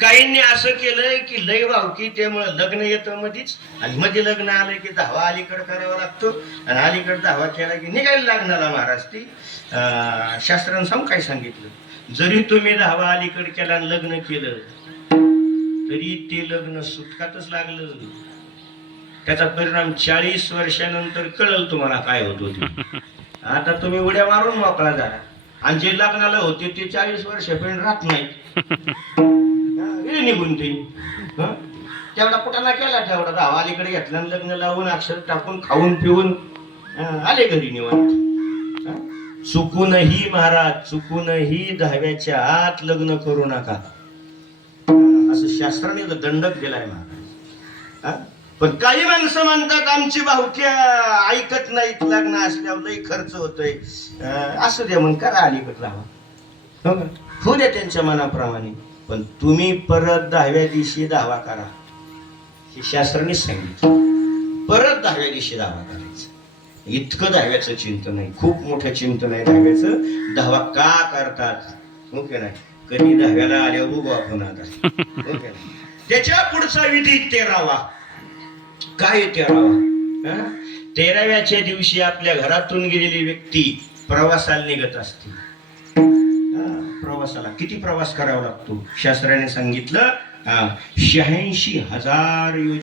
काहींनी असं केलंय की लय भावकी त्यामुळं लग्न येतं मधीच. आणि मध्ये लग्न आलं की दहावा अलीकडे करावा लागतो. आणि अलीकडे दहावा केला की निघायला लागणारा महाराज ती. शास्त्रानं सांग काय सांगितलं? जरी तुम्ही दहावा अलीकडे केला आणि लग्न केलं तरी ते लग्न सुटकातच लागलं. त्याचा परिणाम चाळीस वर्षानंतर कळल तुम्हाला काय होत होते. आता तुम्ही उड्या मारून मोकळा झाला. आणि जे लग्नाला होते ते चाळीस वर्षापर्यंत राहत नाही गेली निघून ती. हं? तेवढा कुठाना केला तेवढा राव अलीकडे घेतला आणि लग्न लावून अक्षर टाकून खाऊन पिऊन आले घरी निवांत. हं? चुकूनही महाराज चुकूनही दहाव्याच्या आत लग्न करू नका. असं शास्त्राने दंडक दिलाय महाराज. पण काही माणसं म्हणतात आमची भावक्या ऐकत नाहीत लग्न असल्यावर लई खर्च होतोय. अं, असू द्या मग करा अलीकडे राहा हो? का? होऊ द्या त्यांच्या मनाप्रमाणे. पण तुम्ही परत दहाव्या दिवशी दावा करा. हे शास्त्राने सांगितलं. परत दहाव्या दिवशी दावा करायचा. इतकं दहाव्याचं चिंतन आहे. खूप मोठं चिंतन आहे दहाव्याचं. दहावा का करतात? हो ओके नाही? कधी दहाव्याला आल्या बघू आपण आता. हो त्याच्या पुढचा विधी तेरावा. काय तेरावा? तेराव्याच्या दिवशी आपल्या घरातून गेलेली व्यक्ती प्रवासाला निघत असते. प्रवासाला? किती प्रवास करावा लागतो? शास्त्राने सांगितलं शहाऐंशी हजार योजन